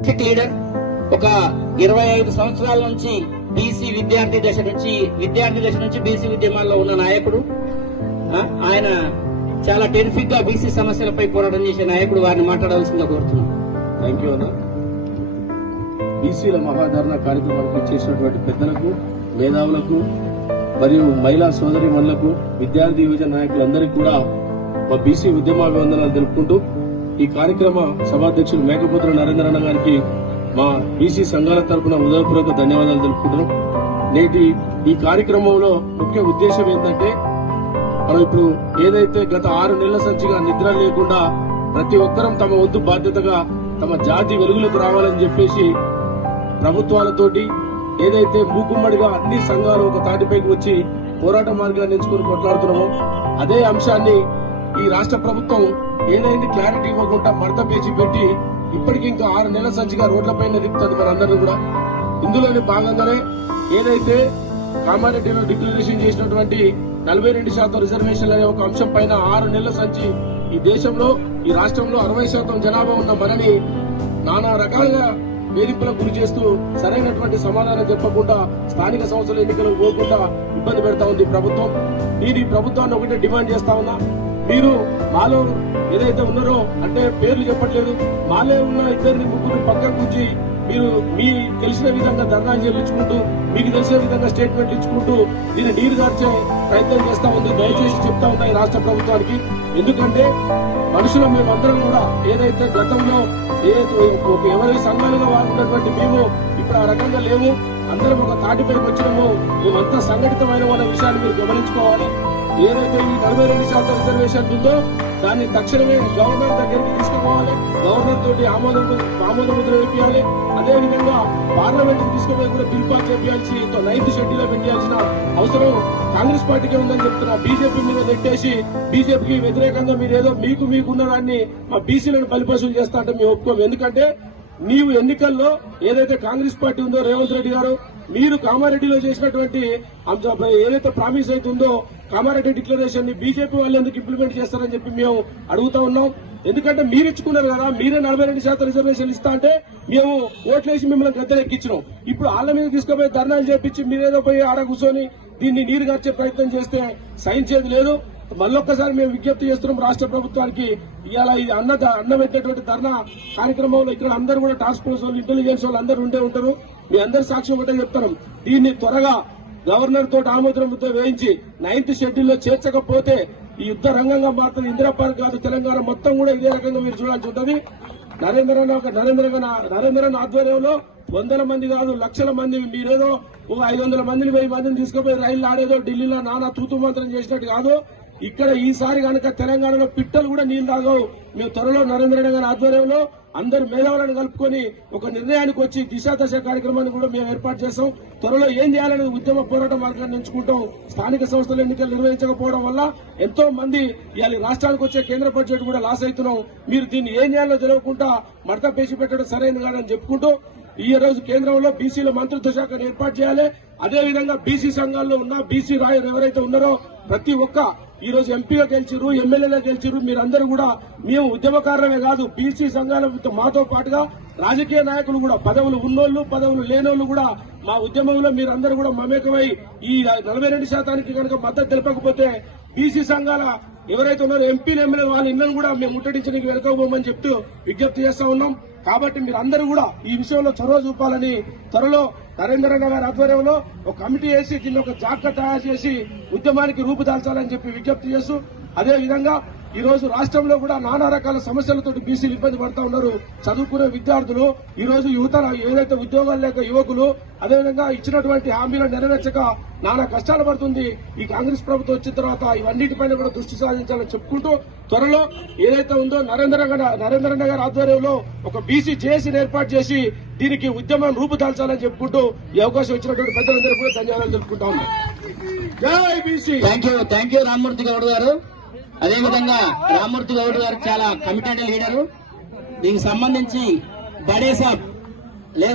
Leader ఒక ఇరవై ఐదు సంవత్సరాల నుంచి బీసీ విద్యార్థి దశ నుంచి విద్యార్థి దశ నుంచి బీసీ ఉద్యమాల్లో ఉన్న నాయకుడు ఆయన చాలా టెరిఫిక్గా బీసీ సమస్యలపై పోరాటం చేసే నాయకుడు వారిని మాట్లాడాల్సిందిగా కోరుతున్నాను థ్యాంక్ యూ అన్న. బీసీల మహాధరణ కార్యక్రమానికి చేసినటువంటి పెద్దలకు మేధావులకు మరియు మహిళా సోదరి మనులకు విద్యార్థి యువజన నాయకులందరికీ కూడా మా బీసీ ఉద్యమాభివందనాలు తెలుపుకుంటూ ఈ కార్యక్రమ సభాధ్యక్షులు మేకపోతుల నరేంద్రన్న గారికి మా బీసీ సంఘాల తరపున హృదయపూర్వక ధన్యవాదాలు తెలుపుకుంటున్నాం. నేటి ఈ కార్యక్రమంలో ముఖ్య ఉద్దేశం ఏంటంటే మనం ఇప్పుడు ఏదైతే గత ఆరు నెలల సంచిగా నిద్ర లేకుండా ప్రతి ఒక్కరం తమ వంతు బాధ్యతగా తమ జాతి వెలుగులకు రావాలని చెప్పేసి ప్రభుత్వాలతోటి ఏదైతే మూకుమ్మడిగా అన్ని సంఘాలు ఒక తాటిపైకి వచ్చి పోరాట మార్గాన్ని ఎంచుకుని కొట్లాడుతున్నామో అదే అంశాన్ని ఈ రాష్ట్ర ప్రభుత్వం ఏదైంది క్లారిటీ ఇవ్వకుండా మడత పేచి పెట్టి ఇప్పటికి ఇంకా ఆరు నెలల సంచిగా రోడ్లపైన తిప్పుతుంది మనందరినీ కూడా. ఇందులోని భాగంగానే ఏదైతే కామారెడ్డిలో డిక్లరేషన్ చేసినటువంటి నలభై రెండు శాతం రిజర్వేషన్లు అనే ఒక అంశం పైన ఆరు నెలల సంచి ఈ దేశంలో ఈ రాష్ట్రంలో అరవై శాతం జనాభా ఉన్న మనని నానా రకాలుగా వేధింపులకు గురి చేస్తూ సరైనటువంటి సమాధానం చెప్పకుండా స్థానిక సంస్థల ఎన్నికలకు పోకుండా ఇబ్బంది పెడతా ఉంది ప్రభుత్వం. నేను ఈ ప్రభుత్వాన్ని ఒకటే డిమాండ్ చేస్తా ఉన్నా. మీరు మాలో ఏదైతే ఉన్నారో అంటే పేర్లు చెప్పట్లేదు మాలే ఉన్న ఇద్దరిని ముగ్గురు పక్కకు ఉంచి మీరు మీ తెలిసిన విధంగా ధర్నాలు చెల్లించుకుంటూ మీకు తెలిసిన విధంగా స్టేట్మెంట్ ఇచ్చుకుంటూ దీన్ని నీరు గార్చే ప్రయత్నం చేస్తా ఉంది. దయచేసి చెప్తా ఉన్నాయి రాష్ట్ర ప్రభుత్వానికి. ఎందుకంటే మనుషులు మేమందరం కూడా ఏదైతే గతంలో ఏదైతే ఎవరి సంఘాలుగా వారు ఉన్నటువంటి మేము ఇప్పుడు ఆ రకంగా లేము అందరం ఒక తాటిపైకి వచ్చినాము. మేమంతా సంఘటితమైన వాళ్ళ విషయాన్ని మీరు గమనించుకోవాలి. ఏదైతే ఈ నలభై రెండు శాతం రిజర్వేషన్ ఉందో దాన్ని తక్షణమే గవర్నర్ దగ్గరికి తీసుకుపోవాలి. గవర్నర్ తోటి ఆమోద ఆమోద ముద్ర వేపించాలి అదేవిధంగా పార్లమెంట్ తీసుకుపోయి కూడా బిల్ పాస్ చేపించాల్సి నైన్త్ షెడ్యూల్ పెట్టాల్సిన అవసరం కాంగ్రెస్ పార్టీకే ఉందని చెప్తున్నా. బీజేపీ మీద నెట్టేసి బీజేపీకి వ్యతిరేకంగా మీరు ఏదో మీకు మీకున్న దాన్ని మా బీసీలను బలిపశులు చేస్తా అంటే మేము ఒప్పుకోము. ఎందుకంటే నీవు ఎన్నికల్లో ఏదైతే కాంగ్రెస్ పార్టీ ఉందో రేవంత్ రెడ్డి గారు మీరు కామారెడ్డిలో చేసినటువంటి ఏదైతే ప్రామిస్ అయితే ఉందో కామారెడ్డి డిక్లరేషన్ని బీజేపీ వాళ్ళు ఎందుకు ఇంప్లిమెంట్ చేస్తారని చెప్పి మేము అడుగుతా ఉన్నాం. ఎందుకంటే మీరు ఇచ్చుకున్నారు కదా మీరే నలభై రెండు శాతం రిజర్వేషన్ ఇస్తా అంటే మేము ఓట్లేసి మిమ్మల్ని గద్దెలు ఎక్కించినాం ఇప్పుడు వాళ్ళ మీద తీసుకుపోయి ధర్నాలు చేపించి మీరేదో పోయి ఆడ కూర్చొని దీన్ని నీరు గార్చే ప్రయత్నం చేస్తే సహించేది లేదు. మళ్ళొక్కసారి మేము విజ్ఞప్తి చేస్తున్నాం రాష్ట్ర ప్రభుత్వానికి ఇవాళ ఇది అన్న అన్నం పెట్టేటువంటి ధర్నా కార్యక్రమంలో ఇక్కడ అందరూ కూడా టాస్క్ ఫోర్స్ వాళ్ళు ఇంటెలిజెన్స్ వాళ్ళు అందరూ ఉండే ఉంటారు. మీ అందరి సాక్ష్యం ఒకటే చెప్తున్నాం. దీన్ని త్వరగా గవర్నర్ తోటి ఆమోదంతో వేయించి నైన్త్ షెడ్యూల్లో చేర్చకపోతే ఈ యుద్ధ రంగంగా మారుతుంది ఇందిరా పార్క్ కాదు తెలంగాణ మొత్తం కూడా ఇదే రకంగా మీరు చూడాల్సి ఉంటుంది. నరేంద్ర ఒక నరేంద్ర నరేంద్రన్ ఆధ్వర్యంలో వందల మంది కాదు లక్షల మంది మీరేదో ఒక ఐదు వందల మందిని వెయ్యి మందిని తీసుకుపోయి రైలు ఆడేదో ఢిల్లీలో నానా తూతు మంత్రం చేసినట్టు కాదు. ఇక్కడ ఈసారి కనుక తెలంగాణలో పిట్టలు కూడా నీళ్ళు తాగవు. మేము త్వరలో నరేంద్ర గారి ఆధ్వర్యంలో అందరు మేధావులను కలుపుకొని ఒక నిర్ణయానికి వచ్చి దిశా దశ కార్యక్రమాన్ని కూడా మేము ఏర్పాటు చేస్తాం త్వరలో ఏం చేయాలనేది ఉద్యమ పోరాట మార్గాన్ని ఎంచుకుంటాం స్థానిక సంస్థల ఎన్నికలు నిర్వహించకపోవడం వల్ల ఎంతో మంది ఇవాళ రాష్ట్రానికి వచ్చే కేంద్ర బడ్జెట్ కూడా లాస్ అవుతున్నాం. మీరు దీన్ని ఏం చేయాలో తెలియకుండా మడత పేసి పెట్టడం సరైనది కాదని చెప్పుకుంటూ ఈ రోజు కేంద్రంలో బీసీల మంత్రిత్వ శాఖను ఏర్పాటు చేయాలి. అదేవిధంగా బీసీ సంఘాల్లో ఉన్న బీసీ రాయర్ ఎవరైతే ఉన్నారో ప్రతి ఒక్క ఈ రోజు ఎంపీగా గెలిచిరు ఎమ్మెల్యేగా గెలిచిరు మీరందరూ కూడా మేము ఉద్యమకారులమే కాదు బీసీ సంఘాల మాతో పాటుగా రాజకీయ నాయకులు కూడా పదవులు ఉన్నోళ్ళు పదవులు లేనోళ్ళు కూడా మా ఉద్యమంలో మీరందరూ కూడా మమేకమై ఈ నలభై రెండు శాతానికి కనుక మద్దతు తెలపకపోతే బీసీ సంఘాల ఎవరైతే ఉన్నారో ఎంపీలు ఎమ్మెల్యే వాళ్ళ ఇళ్ళను కూడా మేము ముట్టడించడానికి వెనుకపోమని చెప్తూ విజ్ఞప్తి చేస్తా ఉన్నాం. కాబట్టి మీరు అందరూ కూడా ఈ విషయంలో చొరవ చూపాలని త్వరలో నరేంద్ర గారి ఆధ్వర్యంలో ఒక కమిటీ వేసి దీన్ని ఒక జాగ్రత్త తయారు చేసి ఉద్యమానికి రూపుదాల్చాలని చెప్పి విజ్ఞప్తి చేస్తూ అదేవిధంగా ఈ రోజు రాష్ట్రంలో కూడా నానా రకాల సమస్యలతో బీసీలు ఇబ్బంది పడతా ఉన్నారు. చదువుకునే విద్యార్థులు ఈ రోజు యువత ఏదైతే ఉద్యోగాలు లేక యువకులు అదేవిధంగా ఇచ్చినటువంటి హామీలను నెరవేర్చక నానా కష్టాలు పడుతుంది. ఈ కాంగ్రెస్ ప్రభుత్వం వచ్చిన తర్వాత ఇవన్నిటిపైన కూడా దృష్టి సాధించాలని చెప్పుకుంటూ త్వరలో ఏదైతే ఉందో నరేంద్ర నరేంద్ర గారి ఆధ్వర్యంలో ఒక బీసీ జేఏసీని ఏర్పాటు చేసి దీనికి ఉద్యమం రూపుదాల్చాలని చెప్పుకుంటూ ఈ అవకాశం ఇచ్చినటువంటి పెద్దలందరూ కూడా ధన్యవాదాలు తెలుపుకుంటా ఉన్నాం. జై BC. Thank you thank you Rammurthy Goud గారు. అదే విధంగా రామ్మూర్తి గౌడ్ గారు చాలా కమిటెడ్ లీడరు దీనికి సంబంధించి బడే లేదు.